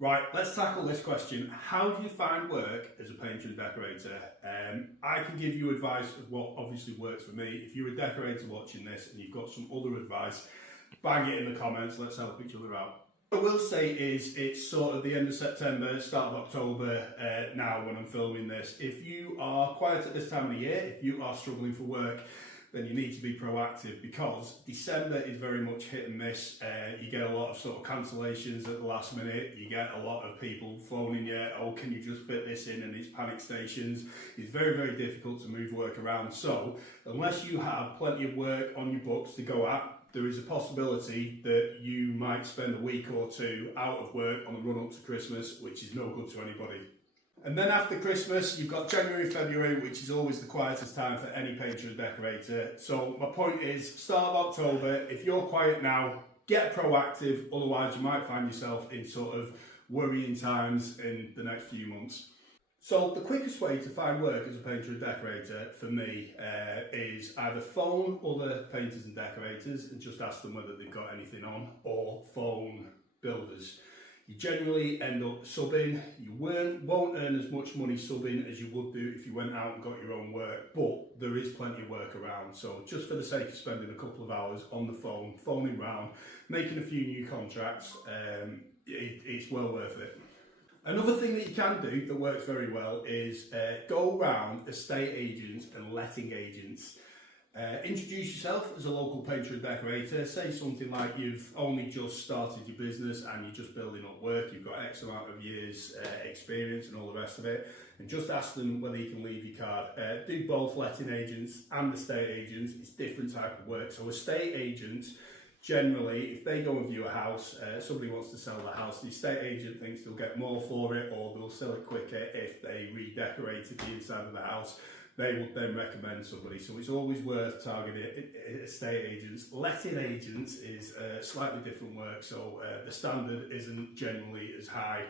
Right, let's tackle this question. How do you find work as a painter and decorator? I can give you advice of what obviously works for me. If you're a decorator watching this and you've got some other advice, bang it in the comments, let's help each other out. What I will say is it's sort of the end of September, start of October now when I'm filming this. If you are quiet at this time of the year, if you are struggling for work, then you need to be proactive, because December is very much hit and miss. You get a lot of sort of cancellations at the last minute. You get a lot of people phoning you, oh, can you just fit this in? And it's panic stations. It's very, very difficult to move work around. So unless you have plenty of work on your books to go at, there is a possibility that you might spend a week or two out of work on the run up to Christmas, which is no good to anybody. And then after Christmas, you've got January, February, which is always the quietest time for any painter and decorator. So my point is, start of October, if you're quiet now, get proactive, otherwise you might find yourself in sort of worrying times in the next few months. So the quickest way to find work as a painter and decorator for me is either phone other painters and decorators and just ask them whether they've got anything on, or phone builders. You generally end up subbing. You won't earn as much money subbing as you would do if you went out and got your own work, but there is plenty of work around. So just for the sake of spending a couple of hours on the phone, phoning round, making a few new contracts, it's well worth it. Another thing that you can do that works very well is go around estate agents and letting agents. Introduce yourself as a local painter and decorator. Say something like you've only just started your business and you're just building up work, you've got X amount of years experience and all the rest of it, and just ask them whether you can leave your card. Do both letting agents and estate agents. It's different type of work. So estate agents, generally, if they go and view a house, somebody wants to sell the house, the estate agent thinks they'll get more for it, or they'll sell it quicker if they redecorated the inside of the house. They would then recommend somebody. So it's always worth targeting estate agents. Letting agents is slightly different work, so the standard isn't generally as high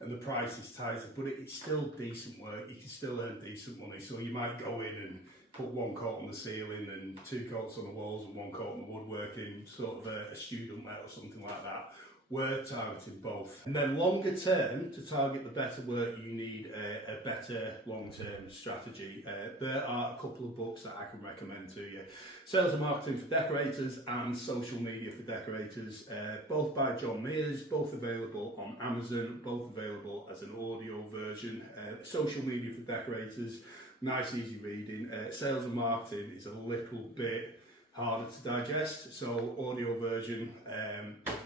and the price is tighter, but it's still decent work. You can still earn decent money. So you might go in and put one coat on the ceiling and two coats on the walls and one coat on the woodworking, sort of a student let or something like that. Worth targeting both. And then longer term, to target the better work, you need a better long-term strategy. There are a couple of books that I can recommend to you. Sales and Marketing for Decorators and Social Media for Decorators, both by John Mears, both available on Amazon, both available as an audio version. Social Media for Decorators, nice easy reading. Sales and Marketing is a little bit harder to digest, so audio version,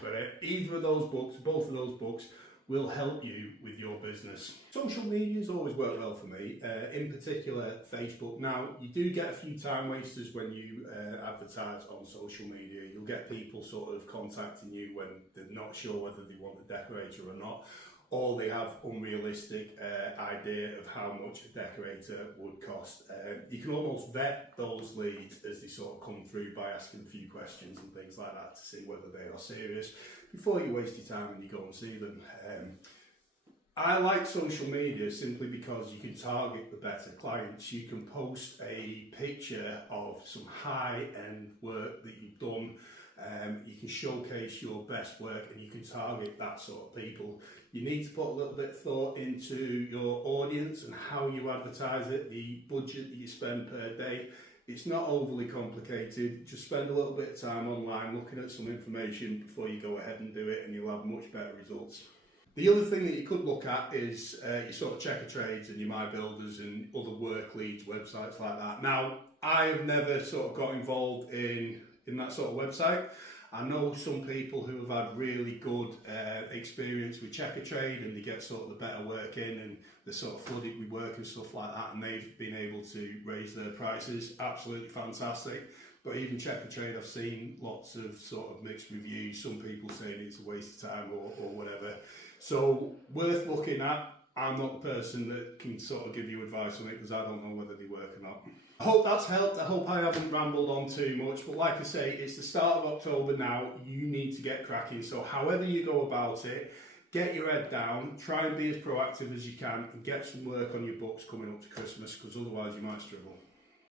but either of those books, both of those books will help you with your business. Social media has always worked well for me, in particular Facebook. Now, you do get a few time wasters when you advertise on social media. You'll get people sort of contacting you when they're not sure whether they want a decorator or not, or they have unrealistic idea of how much a decorator would cost. You can almost vet those leads as they sort of come through by asking a few questions and things like that to see whether they are serious before you waste your time and you go and see them. I like social media simply because you can target the better clients. You can post a picture of some high-end work that you've done. You can showcase your best work and you can target that sort of people. You need to put a little bit of thought into your audience and how you advertise it, the budget that you spend per day. It's not overly complicated. Just spend a little bit of time online looking at some information before you go ahead and do it, and you'll have much better results. The other thing that you could look at is your sort of checker trades and your My Builders and other work leads, websites like that. Now, I've never sort of got involved in that sort of website. I know some people who have had really good experience with checker trade, and they get sort of the better work in and they're sort of flooded with work and stuff like that, and they've been able to raise their prices. Absolutely fantastic. But even checker trade, I've seen lots of sort of mixed reviews. Some people saying it's a waste of time or whatever. So worth looking at. I'm not the person that can sort of give you advice on it because I don't know whether they work or not. I hope that's helped. I hope I haven't rambled on too much, but like I say, it's the start of October now. You need to get cracking. So however you go about it, get your head down, try and be as proactive as you can and get some work on your books coming up to Christmas, because otherwise you might struggle.